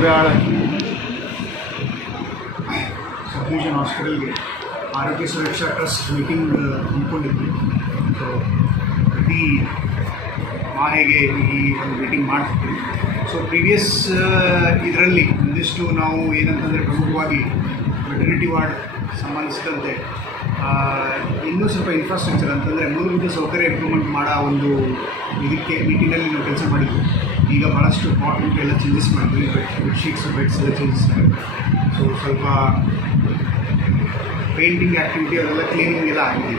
ಮುಳಬಾಳ ಸಬ್ division ಹಾಸ್ಪಿಟಲ್ಗೆ Arogya Suraksha trust meeting ಹಮ್ಮಿಕೊಂಡಿದ್ವಿ. So ಪ್ರತಿ ಮಾಹೆಗೆ ಈ ಒಂದು ಮೀಟಿಂಗ್ ಮಾಡ್ತಿದ್ವಿ. ಸೊ ಪ್ರೀವಿಯಸ್ ಇದರಲ್ಲಿ ಒಂದಿಷ್ಟು ನಾವು ಏನಂತಂದರೆ ಪ್ರಮುಖವಾಗಿ ಮೆಟರ್ನಿಟಿ ವಾರ್ಡ್ ಸಂಬಂಧಿಸಿದಂತೆ ಇನ್ನೂ ಸ್ವಲ್ಪ ಇನ್ಫ್ರಾಸ್ಟ್ರಕ್ಚರ್ ಅಂತಂದರೆ ಮೂಲಭೂತ ಸೌಕರ್ಯ ಇಂಪ್ರೂವ್ಮೆಂಟ್ ಮಾಡೋ ಒಂದು ಇದಕ್ಕೆ ನಿಟ್ಟಿನಲ್ಲಿ ನಾವು ಕೆಲಸ ಮಾಡಿದ್ವಿ. ಈಗ ಭಾಳಷ್ಟು ಕಾಟ್ ಎಲ್ಲ ಚೇಂಜಸ್ ಮಾಡಿದ್ವಿ. ಬೆಡ್ ಬೆಡ್ಶೀಟ್ಸ್ ಬೆಡ್ಸ್ ಎಲ್ಲ ಚೇಂಜಸ್ ಸೊ ಸ್ವಲ್ಪ ಪೇಂಟಿಂಗ್ ಆ್ಯಕ್ಟಿವಿಟಿ ಅವರೆಲ್ಲ ಕ್ಲೀನಿಂಗ್ ಎಲ್ಲ ಆಗಿದೆ.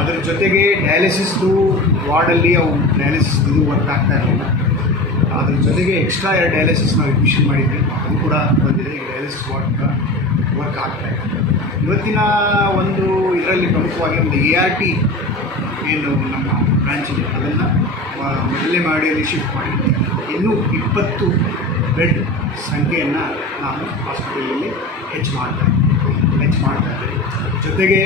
ಅದರ ಜೊತೆಗೆ ಡಯಾಲಿಸಿಸ್ದು ವಾರ್ಡಲ್ಲಿ ಅವು ಡಯಾಲಿಸಿಸ್ ಇದು ವರ್ಕ್ ಆಗ್ತಾ ಇರಲಿಲ್ಲ. ಅದ್ರ ಜೊತೆಗೆ ಎಕ್ಸ್ಟ್ರಾ ಎರಡು ಡಯಾಲಿಸಿಸ್ ನಾವು ಅಡ್ಮಿಷನ್ ಮಾಡಿದ್ವಿ. ಅದು ಕೂಡ ಬಂದಿದೆ. ಈಗ ಡಯಾಲಿಸಿಸ್ ವಾರ್ಡ್ ವರ್ಕ್ ಆಗ್ತಾ ಇದೆ. ಇವತ್ತಿನ ಒಂದು ಇದರಲ್ಲಿ ಪ್ರಮುಖವಾಗಿ ಒಂದು ಎ ಆರ್ ಟಿ ಏನು ನಮ್ಮ ಬ್ರಾಂಚ್ ಇದೆ. ಅದನ್ನು ಮೊದಲನೇ ಮಾಡಿಯಲ್ಲಿ ಶಿಫ್ಟ್ ಮಾಡಿ. ಇನ್ನೂ ಇಪ್ಪತ್ತು ಬೆಡ್ ಸಂಖ್ಯೆಯನ್ನು ನಾನು ಹಾಸ್ಪಿಟಲಲ್ಲಿ ಹೆಚ್ಚು ಮಾಡ್ತಾ ಹೆಚ್ಚು ಮಾಡ್ತಾ ಜೊತೆಗೆ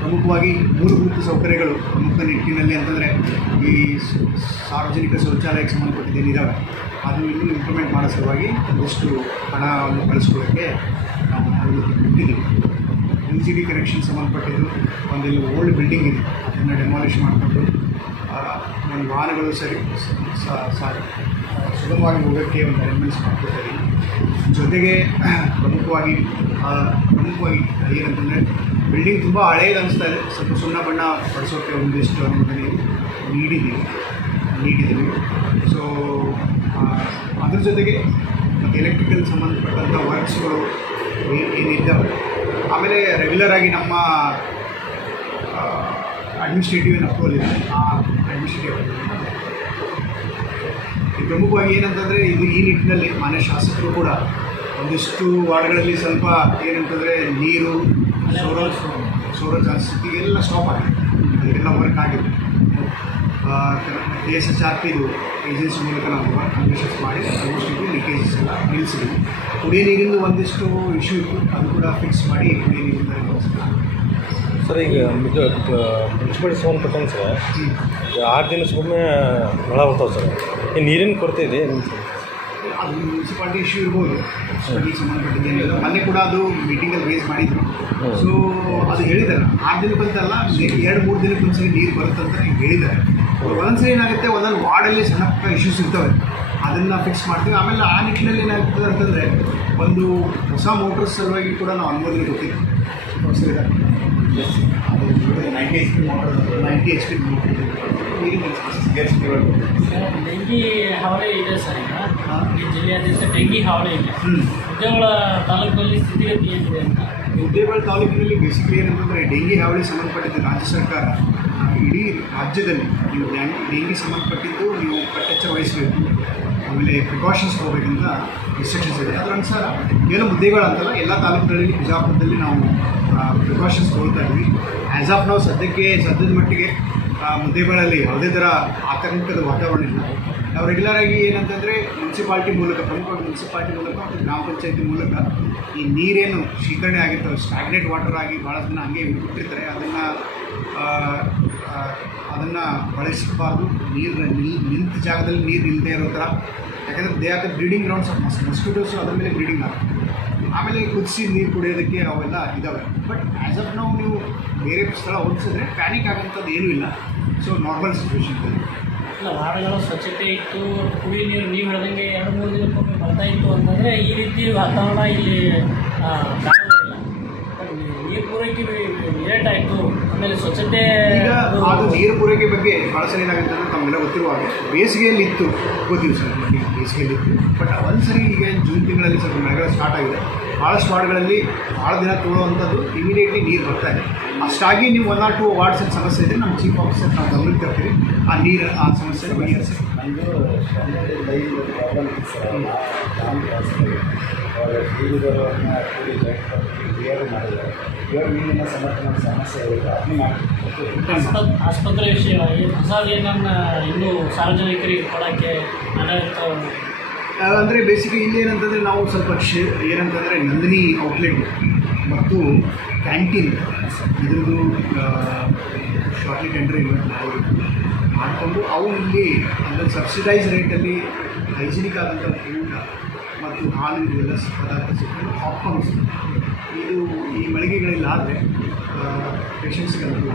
ಪ್ರಮುಖವಾಗಿ ಮೂಲಭೂತ ಸೌಕರ್ಯಗಳು ಪ್ರಮುಖ ನಿಟ್ಟಿನಲ್ಲಿ ಅಂತಂದರೆ ಈ ಸಾರ್ವಜನಿಕ ಶೌಚಾಲಯಕ್ಕೆ ಸಂಬಂಧಪಟ್ಟಿದ್ದೇನಿದ್ದಾವೆ ಅದು ಇನ್ನೂ ಇಂಪ್ಲಿಮೆಂಟ್ ಮಾಡೋ ಸಲುವಾಗಿ ಒಂದಷ್ಟು ಹಣವನ್ನು ಬಳಸ್ಕೊಳ್ಳೋಕ್ಕೆ ನಾವು ಇಟ್ಟಿದ್ದೀವಿ ಎಲ್ ಜಿ ಡಿ ಕನೆಕ್ಷನ್ ಸಂಬಂಧಪಟ್ಟಿದ್ದು ಒಂದೆಲ್ಲ ಓಲ್ಡ್ ಬಿಲ್ಡಿಂಗ್ ಇದೆ. ಅದನ್ನು ಡೆಮಾಲಿಷ್ ಮಾಡಿಕೊಂಡು ನಮ್ಮ ವಾಹನಗಳು ಸರಿ ಸುಗಮವಾಗಿ ಹೋಗೋಕ್ಕೆ ಒಂದು ಅರೇಂಜ್ಮೆಂಟ್ಸ್ ಮಾಡ್ಕೊತಾ ಜೊತೆಗೆ, ಪ್ರಮುಖವಾಗಿ ಪ್ರಮುಖವಾಗಿ ಏನಂತಂದರೆ ಬಿಲ್ಡಿಂಗ್ ತುಂಬ ಹಳೇದು ಅನಿಸ್ತಾ ಇದೆ. ಸ್ವಲ್ಪ ಸುಣ್ಣ ಬಣ್ಣ ಪಡಿಸೋಕ್ಕೆ ಒಂದಿಷ್ಟು ನಮ್ಮಲ್ಲಿ ನೀಡಿದ್ದೀವಿ ನೀಡಿದ್ದೀವಿ ಸೊ ಅದ್ರ ಜೊತೆಗೆ ಮತ್ತು ಎಲೆಕ್ಟ್ರಿಕಲ್ ಸಂಬಂಧಪಟ್ಟಂಥ ವರ್ಕ್ಸ್ಗಳು ಏನಿದ್ದಾವೆ? ಆಮೇಲೆ ರೆಗ್ಯುಲರ್ ಆಗಿ ನಮ್ಮ ಅಡ್ಮಿನಿಸ್ಟ್ರೇಟಿವ್ ಏನು ಅಪ್ರೂವಲ್ ಇದೆ ಆ ಅಡ್ಮಿನಿಸ್ಟ್ರೇಟಿವ್ ಪ್ರಮುಖವಾಗಿ ಏನಂತಂದರೆ ಇದು ಈ ನಿಟ್ಟಿನಲ್ಲಿ ಮಾನ್ಯ ಶಾಸಕರು ಕೂಡ ಒಂದಿಷ್ಟು ವಾರ್ಡ್ಗಳಲ್ಲಿ ಸ್ವಲ್ಪ ಏನಂತಂದರೆ ನೀರು ಸೌರ ಸೌರ ಸ್ಥಿತಿಗೆಲ್ಲ ಸ್ಟಾಪ್ ಆಗಿದೆ. ಅದಕ್ಕೆಲ್ಲ ವರ್ಕ್ ಆಗಿದೆ. ಕೆ ಎಸ್ ಎಸ್ ಆರ್ ಪಿದು ಏಜೆನ್ಸಿ ಮೂಲಕ ನಾವು ವರ್ಕ್ ಕಂಡೀಷನ್ಸ್ ಮಾಡಿ ಆಲ್ಮೋಸ್ಟ್ ಇದು ಲೀಕೇಜಸ್ ಎಲ್ಲ ನಿಲ್ಲಿಸಿದ್ವಿ ಕುಡಿಯ ನೀರಿಂದು ಒಂದಿಷ್ಟು ಇಶ್ಯೂ ಇತ್ತು. ಅದು ಕೂಡ ಫಿಕ್ಸ್ ಮಾಡಿ ಕುಡಿಯ ನೀರಿಂದ ಸರ್ ಈಗ ಮುನ್ಸಿಪಾಲಿಟಿ ಸಂಬಂಧಪಟ್ಟಂಗೆ ಸರ್ ಈಗ ಆರು ದಿನ ಸುಮ್ಮನೆ ಮಳೆ ಬರ್ತಾವೆ ಸರ್. ಈ ನೀರಿನ ಕೊರತೆ ಇದೆ ಅದು ಮುನ್ಸಿಪಾಲಿಟಿ ಇಶ್ಯೂ ಇರ್ಬೋದು. ಮುನ್ಸಿಪಾಲಿಟಿಗೆ ಸಂಬಂಧಪಟ್ಟಿದ್ದೇನಿಲ್ಲ ಮೊನ್ನೆ ಕೂಡ ಅದು ಮೀಟಿಂಗಲ್ಲಿ ರೇಸ್ ಮಾಡಿದ್ರು. ಸೊ ಅದು ಹೇಳಿದ್ದಾರೆ. ಆರು ದಿನಕ್ಕಂತಲ್ಲ ಎರಡು ಮೂರು ದಿನಕ್ಕೆ ಒಂದ್ಸರಿ ನೀರು ಬರುತ್ತಂತ ಹೇಳಿದಾರೆ ಹೇಳಿದ್ದಾರೆ. ಒಂದೊಂದ್ಸರಿ ಏನಾಗುತ್ತೆ ಒಂದೊಂದು ವಾರ್ಡಲ್ಲಿ ಸಣ್ಣ ಪುಟ್ಟ ಇಶ್ಯೂಸ್ ಇರ್ತವೆ. ಅದನ್ನು ಫಿಕ್ಸ್ ಮಾಡ್ತೀವಿ. ಆಮೇಲೆ ಆ ನಿಟ್ಟಿನಲ್ಲಿ ಏನಾಗ್ತದೆ ಅಂತಂದರೆ ಒಂದು ಹೊಸ ಮೋಟರ್ ಸಲುವಾಗಿ ಕೂಡ ನಾವು ಅನುಮೋದನೆ ಕೊಟ್ಟಿದ್ದೀವಿ. ಅದು ninety H P motor ninety H P motor dengue ಹಾವಳಿ ಇದೆ ಸರ್ ಈಗ. ಈ ಜಿಲ್ಲೆಯಾದ್ಯಂತ ಡೆಂಗಿ ಹಾವಳಿ ಇದೆ. ಉದ್ಯೋಗಗಳ ತಾಲೂಕಿನಲ್ಲಿ ಸ್ಥಿತಿಗತಿ ಏನಿದೆ ಅಂತ. ಉದ್ಯೋಗಗಳ ತಾಲೂಕಿನಲ್ಲಿ ಬೇಸಿಕಲಿ ಏನಂತಂದರೆ ಡೆಂಗಿ ಹಾವಳಿ ಸಂಬಂಧಪಟ್ಟಿದ್ದು ರಾಜ್ಯ ಸರ್ಕಾರ. ಇಡೀ ರಾಜ್ಯದಲ್ಲಿ ನೀವು ಡೆಂಗಿ ಸಂಬಂಧಪಟ್ಟಿದ್ದು ನೀವು ಕಟ್ಟೆಚ್ಚರ ವಹಿಸಬೇಕು. ಆಮೇಲೆ ಪ್ರಿಕಾಷನ್ಸ್ ಹೋಗಬೇಕಂತ ರಿಸ್ಟ್ರಿಕ್ಷನ್ಸ್ ಇದೆ. ಅದರ ಅನುಸಾರ ಏನು ಮುದ್ದೆಗಳಂತಲ್ಲ ಅಂತಲ್ಲ ಎಲ್ಲ ತಾಲೂಕುಗಳಲ್ಲಿ ಬಿಜಾಪುರದಲ್ಲಿ ನಾವು ಪ್ರಿಕಾಷನ್ಸ್ ತೊಗೊಳ್ತಾ ಇದ್ವಿ. ಆ್ಯಸ್ ಆಫ್ ನಾವು ಸದ್ಯಕ್ಕೆ ಸದ್ಯದ ಮಟ್ಟಿಗೆ ಮುದ್ದೇಬೇಳಲ್ಲಿ ಯಾವುದೇ ಥರ ಆತಂಕದ ವಾತಾವರಣ ಇಲ್ಲ. ನಾವು ರೆಗ್ಯುಲರ್ ಆಗಿ ಏನಂತಂದರೆ ಮುನ್ಸಿಪಾಲ್ಟಿ ಮೂಲಕ ಪ್ರಮುಖವಾಗಿ ಮುನ್ಸಿಪಾಲ್ಟಿ ಮೂಲಕ ಮತ್ತು ಗ್ರಾಮ ಪಂಚಾಯತಿ ಮೂಲಕ ಈ ನೀರೇನು ಶೇಖರಣೆ ಆಗಿರ್ತವೆ ಸ್ಟಾಗ್ನೆಟ್ ವಾಟರ್ ಆಗಿ ಭಾಳ ಜನ ಹಂಗೆ ಬಿಟ್ಟಿರ್ತಾರೆ ಅದನ್ನು ಅದನ್ನು ಬಳಸಬಾರ್ದು. ನೀರು ನಿಲ್ ನಿಂತ ಜಾಗದಲ್ಲಿ ನೀರು ನಿಲ್ಲದೆ ಇರೋ ಥರ. ಯಾಕಂದರೆ they are breeding grounds of mos mosquitoes ಅದರ ಮೇಲೆ ಬ್ರೀಡಿಂಗ್ ಆಗುತ್ತೆ ಆಮೇಲೆ ಕುದಿಸಿ ನೀರು ಕುಡಿಯೋದಕ್ಕೆ ಅವೆಲ್ಲ ಇದ್ದಾವೆ ಬಟ್ ಆ್ಯಸ್ ಅಪ್ ನಾವು ನೀವು ಬೇರೆ ಸ್ಥಳ ಹೋಲಿಸಿದ್ರೆ ಪ್ಯಾನಿಕ್ ಆಗೋಂಥದ್ದು ಏನೂ ಇಲ್ಲ. ಸೊ ನಾರ್ಮಲ್ ಸಿಚುವೇಶನ್ ಇಲ್ಲ ವಾರಗಳ ಸ್ವಚ್ಛತೆ ಇತ್ತು ಕುಡಿ ನೀರು ನೀವು ಹೇಳಿದಂಗೆ ಎರಡು ಮೂರು ದಿನಕ್ಕೊಮ್ಮೆ ಬರ್ತಾ ಇತ್ತು ಅಂತಂದರೆ ಈ ರೀತಿ ವಾತಾವರಣ ಇಲ್ಲಿ ನೀರು ಪೂರೈಕೆ ಲೇಟ್ ಆಯಿತು. ಆಮೇಲೆ ಸ್ವಚ್ಛತೆ ಈಗ ಅದು- ನೀರು ಪೂರೈಕೆ ಬಗ್ಗೆ ಭಾಳ ಸರಿ ಏನಾಗುತ್ತೆ ಅಂತ ತಮಗೆಲ್ಲ ಗೊತ್ತಿರುವ ಹಾಗೆ ಬೇಸಿಗೆಯಲ್ಲಿ ಇತ್ತು ಗೊತ್ತಿಲ್ಲ ಸರ್ ನಮಗೆ ಬೇಸಿಗೆಯಲ್ಲಿ ಬಟ್ ಒಂದು ಸರಿ ಈಗ ಜೂನ್ ತಿಂಗಳಲ್ಲಿ ಸ್ವಲ್ಪ ಮಳೆಗಾಲ ಸ್ಟಾರ್ಟ್ ಆಗಿದೆ ಭಾಳಷ್ಟು ವಾರ್ಡ್ಗಳಲ್ಲಿ ಭಾಳ ದಿನ ತೊಗೊಳ್ಳುವಂಥದ್ದು ಇಮಿಡಿಯೇಟ್ಲಿ ನೀರು ಬರ್ತಾ ಇದೆ ಅಷ್ಟಾಗಿ ನೀವು ಒನ್ ಆರ್ ಟು ವಾರ್ಡ್ಸ್ ಸಮಸ್ಯೆ ಇದೆ ನಮ್ಮ ಚೀಫ್ ಆಫೀಸರ್ ನಾವು ಗಮನಕ್ಕೆ ತರ್ತೀವಿ ಆ ನೀರು ಆ ಸಮಸ್ಯೆ ಬಗೆಹರಿಸಿ ಪ್ರಾಬ್ಲಮ್ ಇತ್ತು ಸರ್ ನಾನು ಅವಾಗ ಟಿವಿದವರನ್ನ ಕೂಡಿ ಕ್ಲಿಯರ್ ಮಾಡಿದ್ದಾರೆ. ಇವಾಗ ನೀರಿನ ಸಮರ್ಥನ ಸಮಸ್ಯೆ ಇರುತ್ತೆ ಅದನ್ನ ಮಾಡಿ ಆಸ್ಪತ್ ಆಸ್ಪತ್ರೆ ವಿಷಯವಾಗಿ ಹೊಸ ಏನನ್ನ ಇನ್ನೂ ಸಾರ್ವಜನಿಕರಿಗೆ ಕೊಡೋಕ್ಕೆ ಆಡಳಿತ ಅಂದರೆ ಬೇಸಿಗೆ ಇಲ್ಲಿ ಏನಂತಂದರೆ ನಾವು ಸ್ವಲ್ಪ ಕ್ಷೇ ಏನಂತಂದರೆ ನಂದಿನಿ ಔಟ್ಲೆಟ್ ಮತ್ತು ಕ್ಯಾಂಟೀನ್ ಇದ್ರದ್ದು ಶಾರ್ಟ್ಲಿ ಟೆಂಡರ್ ಇವೆಂಟ್ ಮಾಡಿ ಮಾಡಿಕೊಂಡು ಅವು ಇಲ್ಲಿ ಅಂದರೆ ಸಬ್ಸಿಡೈಸ್ ರೇಟಲ್ಲಿ ಹೈಜಿನಿಕ್ ಆದಂಥ ಫುಡ್ ಮತ್ತು ಹಾಲು ಎಲ್ಲ ಪದಾರ್ಥ ಸಿಗ್ತದೆ ಹಾಪ್ಕಾಮ್ಸ್ ಇದು ಈ ಮಳಿಗೆಗಳಿಲ್ಲಾದರೆ ಪೇಷಂಟ್ಸ್ಗೆ ಅನುಕೂಲ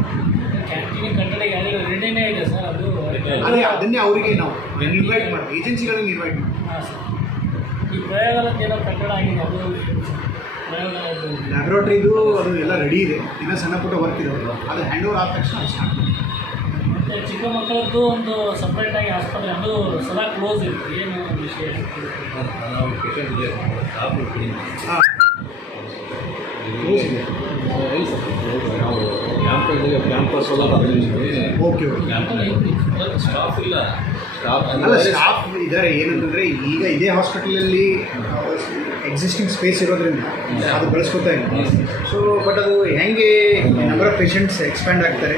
ಅದು ಅದೇ ಅದನ್ನೇ ಅವರಿಗೆ ನಾವು ಇನ್ವೈಟ್ ಮಾಡ್ತೀವಿ ಏಜೆನ್ಸಿಗಳನ್ನು ಇನ್ವೈಟ್ ಮಾಡ್ತೀವಿ ಈ ಪ್ರಯೋಗಾಲಯದ ಏನೋ ಕಟ್ಟಡ ಆಗಿದೆ ಅದು ಪ್ರಯೋಗಾಲಯದ್ದು. ಲ್ಯಾಬ್ರೇಟ್ರಿದು ಅದು ಎಲ್ಲ ರೆಡಿ ಇದೆ. ಇನ್ನೂ ಸಣ್ಣ ಪುಟ್ಟ ವರ್ಕ್ ಇದೆ. ಅದು ಹ್ಯಾಂಡ್ ಓವರ್ ಆದ ತಕ್ಷಣ ಅದು ಸ್ಟಾರ್ಟ್ ಮತ್ತು ಚಿಕ್ಕ ಮಕ್ಕಳದ್ದು ಒಂದು ಸಪ್ರೇಟಾಗಿ ಆಸ್ಪತ್ರೆ ಅದು ಸದಾ ಕ್ಲೋಸ್ ಇರುತ್ತೆ ಏನು ವಿಷಯ? ನಾವು ಪೇಷಂಟ್ ಇದೆ ಸ್ಟಾಫ್ ನಾವು ಕ್ಯಾಂಪಸ್ ಎಲ್ಲ ಓಕೆ ಸ್ಟಾಫ್ ಇಲ್ಲ. ಸ್ಟಾಫ್ ಅಲ್ಲ ಸ್ಟಾಫ್ ಇದ್ದಾರೆ. ಏನಂತಂದರೆ ಈಗ ಇದೇ ಹಾಸ್ಪಿಟಲಲ್ಲಿ ಎಕ್ಸಿಸ್ಟಿಂಗ್ ಸ್ಪೇಸ್ ಇರೋದ್ರಿಂದ ಅದು ಬಳಸ್ಕೊತಾ ಇಲ್ಲ ಸೊ ಬಟ್ ಅದು ಹೆಂಗೆ ನಂಬರ್ ಆಫ್ ಪೇಷಂಟ್ಸ್ ಎಕ್ಸ್ಪ್ಯಾಂಡ್ ಆಗ್ತಾರೆ?